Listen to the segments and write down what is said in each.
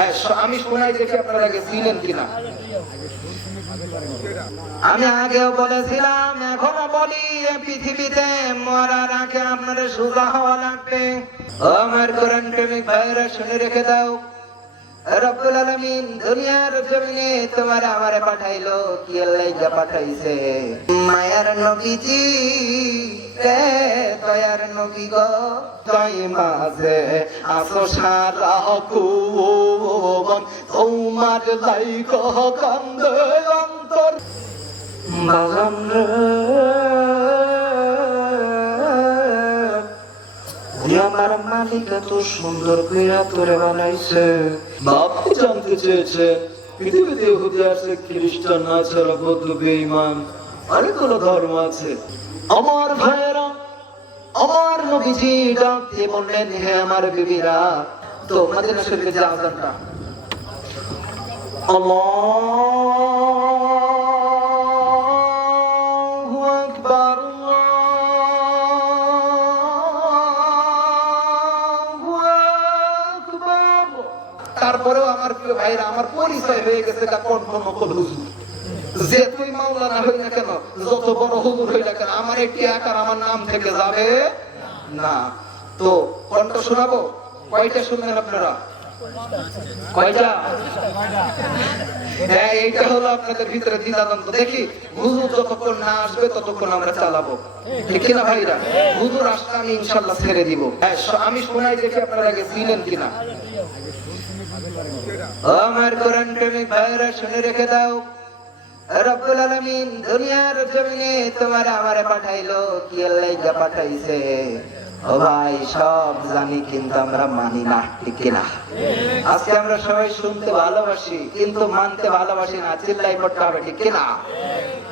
হ্যাঁ, আমি শোনাই দেখি আপনারা আগে ছিলেন কিনা। আমি আগেও বলেছিলাম এখনও বলি পৃথিবীতে মরার আগে আপনার সোজা হওয়া লাগবে। আমার কোরআন প্রেমিক ভাইয়েরা শুনে রেখে দাও। রব্বুল আলামিন দুনিয়ার জমিনে তোমার আমারে পাঠাইলো কি লাইগা পাঠাইছে। মায়ার নবীজি রে দয়ার নবী গো। তাই মাঝে আসো সারা কুবন তোমার লাইগা কান্দে আমার মালিক এত সুন্দর কইরা তোরে বানাইছে। বাপ জানতে চেয়েছে, পৃথিবীতে ইহুদি আছে, খ্রিস্টান আছে বৌদ্ধ বেঈমান। অনেকগুলো ধর্ম আছে। আমার ভাইয়েরা আমার নবীজি ডাক দিয়ে বললেন, হে আমার বিবিরা তো মদিনা শরীফের যে আজানটা? আল্লাহু তারপরেও আমার প্রিয় ভাইরা আমার পরিচয় হয়ে গেছে যে তুই মাওলানা হই না কেন, যত বড় হুজুর হই একটি আকার? আমার নাম থেকে যাবে? না। তো কণ্ঠ শোনাবো? কয়টা শুনবেন আপনারা? হ্যাঁ দেখি, হুজুর যতক্ষণ না আসবে, ততক্ষণ আমরা চালাবো। ঠিক কিনা ভাইরা? হুজুর আসলে আমি ইনশাল্লাহ ছেড়ে দিব। হ্যাঁ আমি শোনাই দেখি আপনারা আগে ছিলেন কিনা। আমার কোরআন প্রেমিক ভাইরা শুনে রেখে দাও। রব্বুল আলামিন দুনিয়ার জমিনে তোমার আমারে পাঠাইলো কি লাইগা পাঠাইছে? ও ভাই সব জানি কিন্তু আমরা মানি না ঠিক কিনা আজকে আমরা সবাই শুনতে ভালোবাসি কিন্তু মানতে ভালোবাসি না চিল্লাই পড়তে হবে ঠিক কিনা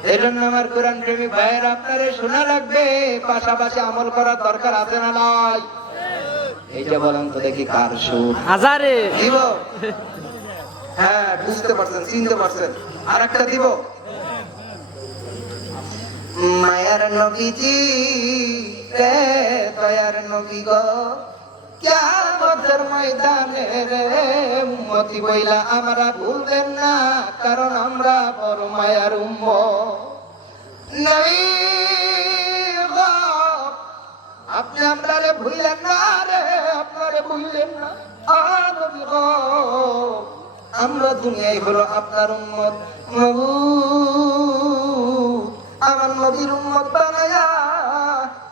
এই জন্য আমার কোরআন প্রেমিক ভাইয়ের আপনারে শোনা লাগবে পাশাপাশি আমল করার দরকার আছে না নয় এইটা বলেন তো দেখি কার সুর। হাজারে। দিব হ্যাঁ বুঝতে পারছেন চিনতে পারছেন। আর একটা দিব? মায়ার নবীজি রে দয়ার নবী গো কিয়ামতের ময়দানে রে উম্মতি বইলা আমরা ভুলবেন না কারণ আমরা বড় মায়ার উম্ম নাই গো আপনি আপনারে ভুললেন না রে আপনারে ভুললেন না। আর নবী গো, আমরা দুনিয়ায় হলো আপনার উম্মত। মাবুদ, আমার নবীর উম্মত বানায়া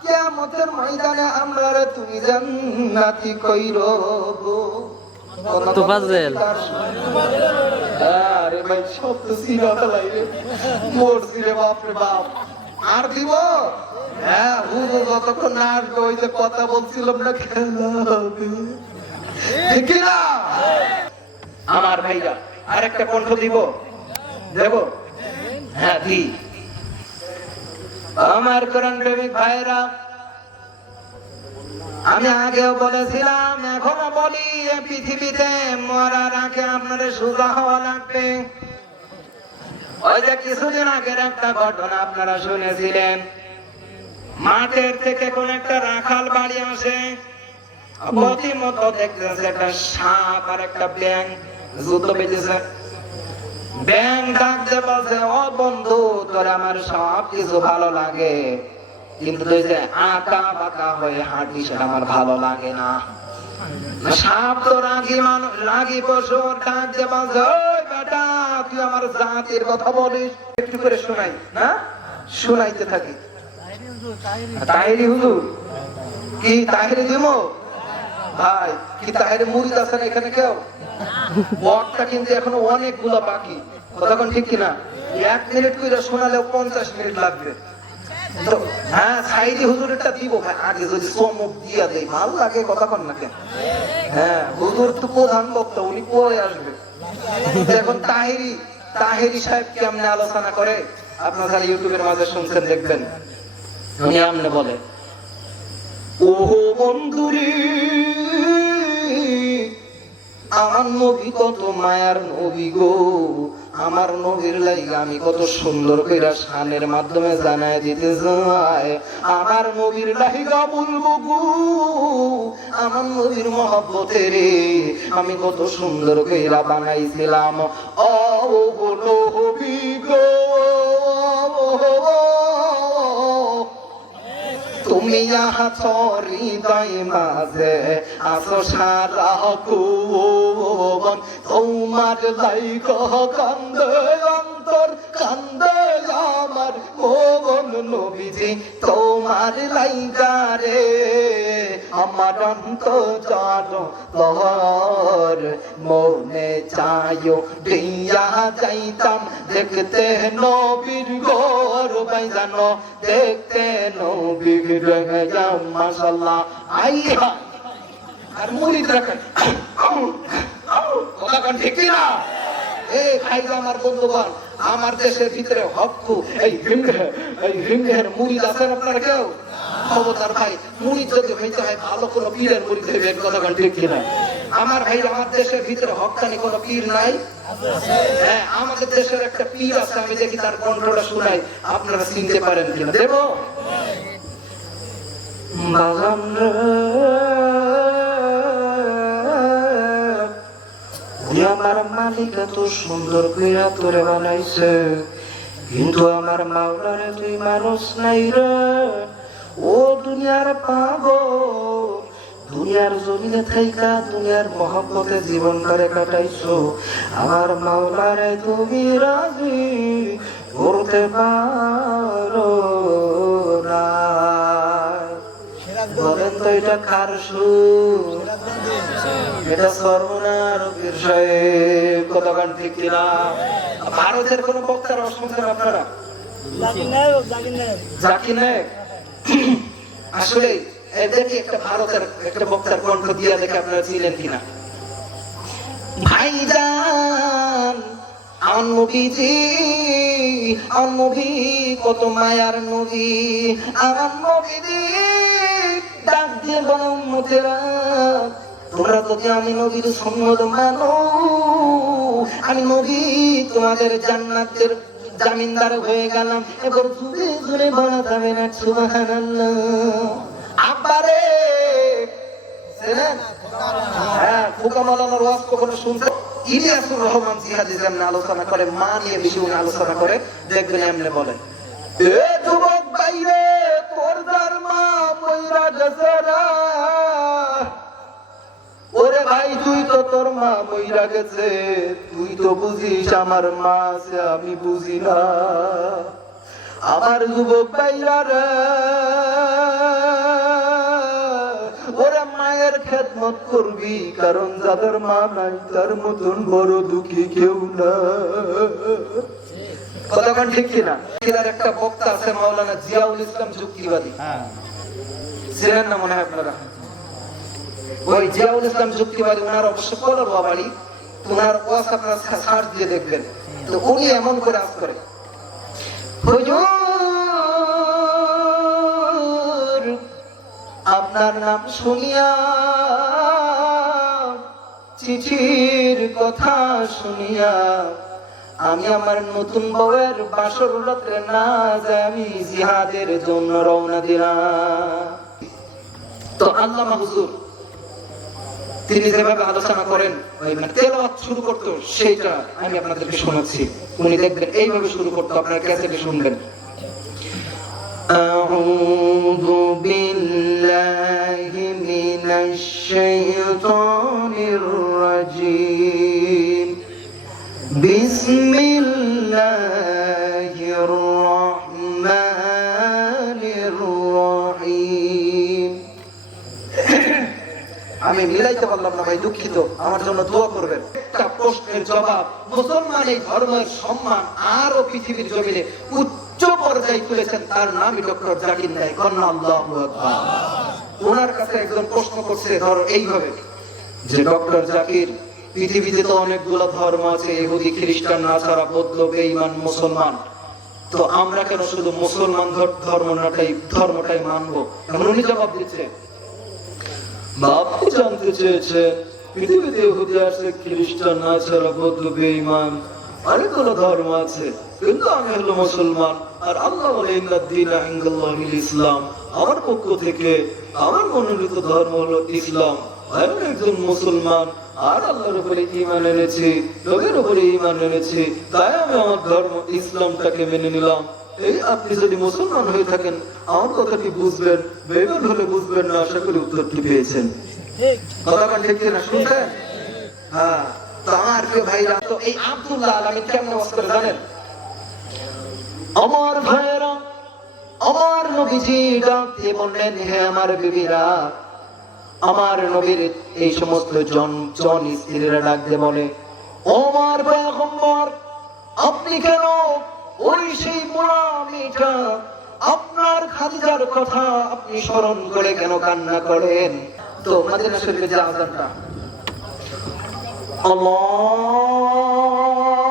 কিয়ামতের ময়দানে আমরা তুমি জান্নাতি কইরো ফাজেল। আরে ভাই সব তো সিনা ফেলাই রে। মরছি রে বাপ রে বাপ। আর দিব? হ্যাঁ হুজুর যতক্ষণ না আসবে ওই যে কথা বলছিলাম না খেলা হবে। ঠিক না। আমার ভাইরা আর একটা কণ্ঠ দিব? দেব? হ্যাঁ দি। আমার কোরআন প্রেমিক ভাইরা আমি আগেও বলেছিলাম, এখনও বলি পৃথিবীতে মরার আগে আপনাদের সোজা হওয়া লাগবে। ওই যে কিছুদিন আগের একটা ঘটনা আপনারা শুনেছিলেন। মাঠের থেকে কোন একটা রাখাল বাড়ি আসে প্রতিমতো দেখতেছে একটা সাপ আর একটা ব্যাং যুদ্ধ বেঁচেছে ব্যাং ডাকতে ও বন্ধু, তোর আমার সব ভালো লাগে। কিন্তু আঁকা বাঁকা হয়ে হাঁটি সেটা আমার ভালো লাগে না। তুই আমার জাতির কথা বলিস। একটু করে শোনাই, না? শোনাইতে থাকি। কি তাহিরি দিব? ভাই, কি তাহিরি মুরিদ আছেন এখানে কেউ? বকটা কিন্তু এখনও অনেকগুলো বাকি। কতক্ষণ ঠিক কিনা? এক মিনিট করে শোনালেও পঞ্চাশ মিনিট লাগবে। হ্যাঁ হ্যাঁ হুজুর তো প্রধান উনি পরে এখন সাহেব আলোচনা করে? আপনার ইউটিউবের মাঝে দেখবেন। উনি আমনে বলে ও বন্ধুরে আমার নবী কত মায়ার নবী গো। আমার নবীর লাইগা আমি কত সুন্দর কইরা শানের মাধ্যমে জানায় দিতে চাই। আমার নবীর লাইগা বলব গো। আমার নবীর মহব্বতে রে, আমি কত সুন্দর কইরা বানাইছিলাম। ও নবী গো। তুমি আহা আছো হৃদয় মাঝে, আসো সারা কুবন তোমার লাইক কান্দে অন্তর, কান্দে আমার মোবন নবীজি, তোমার লাইগারে আমার অন্তর তোর মনে চাইও দিয়া যাইতাম দেখতে নবীর গোর বাইজানো দেখতে নবীর যাম মাশাল্লাহ আই হাই আর মুরিদ রাখেন। আমার দেশের ভিতরে আপনারা ভাই আমার দেশের ভিতরে হকানি কোনো পীর নাই? হ্যাঁ আমাদের দেশের একটা পীর আছে, আমি দেখি তার কণ্ঠটা শুনাই, আপনারা চিনতে পারেন কিনা? দেবো? আমার মালিক এত সুন্দর কইরা তোরে বানাইছে, কিন্তু আমার মাওলারে তুই মানুষ নাই রে। ও দুনিয়ার পাগল, দুনিয়ার জমিনে থাইকা দুনিয়ার মহব্বতে জীবন করে কাটাইছো। আমার মাওলারে তুমি রাজি করতে পারো না। বলেন তো এটা কার সুর? এটা সর্বনার বিষয়ে কতক্ষণ ঠিক কিনা? ভারতের কোন বক্তার অসংখ্য আপনারা? জাকির নায়ক আসলে এদেরকে একটা ভারতের একটা বক্তার কণ্ঠ দিয়া দেখে আপনারা ছিলেন কিনা? ভাইজান আমার নবীজি আমার নবী কত মায়ার নবী। আমার নবীজি ডাক দিয়ে বলো মুতেরা তোমরা যদি আমি নবীর সম্মত মানো, আমি নবী তোমাদের জান্নাতের জামিনদার হয়ে গেলাম। এবার জুড়ে জুড়ে বলা যাবে না, সুবহানাল্লাহ। আব্বারে? হ্যাঁ? ইলিয়াসুর রহমান আলোচনা করে আলোচনা করে, দেখবেন এমনি বলেন ভাই তুই তো তোর মা মইরা গেছে। তুই তো বুঝিস আমার মা আছে আমি বুঝি না। আমার যুবক ভাইরা রে ওরা মায়ের খেদমত করবি কারণ যাদের মা নাই তার মতন বড় দুঃখী কেউ না। কতক্ষণ ঠিক কিনা? কিনার একটা বক্তা আছে মাওলানা জিয়াউল ইসলাম যুক্তিবাদী। ছিলেন না মনে হয় আপনারা? ওই জিয়াউল ইসলাম যুক্তিবাদী ওনার অবশ্য কলর বাড়ি ওনার আপনারা দিয়ে দেখবেন। তো উনি এমন করে করে। আপনার নাম শুনিয়া চিঠির কথা শুনিয়া আমি আমার নতুন বউয়ের বাসর রাত্রে না যায় আমি জিহাদের জন্য রওনা দিলাম। তো আল্লাহ হুজুর তিনি যেভাবে আলোচনা করেন, ওই মানে তেলাওয়াত শুরু করতো, সেইটা আমি আপনাদেরকে শোনাচ্ছি। উনি দেখবেন, এইভাবে শুরু করতো, আপনার ক্যাসেটে শুনবেন। আমি মিলাইতে পারলাম না ভাই, দুঃখিত। আমার জন্য দোয়া করবেন। একটা প্রশ্নের জবাব, মুসলমান এই ধর্মের সম্মান আরও পৃথিবীর জমিনে উচ্চ পর্যায়ে তুলেছেন, তার নামই ডক্টর জাকির আল্লাহ ওনার কাছে একজন প্রশ্ন করছে, ধরো, এইভাবে। যে ডক্টর জাকির, পৃথিবীতে তো অনেকগুলো ধর্ম আছে, ইহুদি, খ্রিস্টান, নাসারা, বৌদ্ধ, বেঈমান, মুসলমান। তো আমরা কেন শুধু মুসলমান ধর- ধর্মটাই ধর্মটাই মানবো? এখন উনি জবাব বাপু জানতে চেয়েছে পৃথিবীতে ইহুদি আছে, খ্রিস্টান আছে বৌদ্ধ বেঈমান অনেকগুলো ধর্ম আছে, কিন্তু আমি হলো মুসলমান, আর আল্লাহ বলে ইসলাম। আমার পক্ষ থেকে আমার মনোনীত ধর্ম হলো ইসলাম। আমি একজন মুসলমান, আর আল্লাহর উপরে ঈমান এনেছি লোকের উপরে ঈমান এনেছি, তাই আমি আমার ধর্ম ইসলামটাকে মেনে নিলাম। এই আপনি যদি মুসলমান হয়ে থাকেন, আমার কথাটি বুঝবেন বেমান হলে বুঝবেন না, আশা করি উত্তরটি পেয়েছেন। কথাটা ঠিক কিনা, শুনছেন? হ্যাঁ আমার আমার নবীর এই সমস্ত জন জন স্ত্রীরা ডাক দিয়ে বলে আপনি কেন ওই সেই বুড়া মেয়েটা আপনার খাদিজার কথা আপনি স্মরণ করে কেন কান্না করেন? তো মাদিনা শরীফের যে আজানটা। আল্লাহু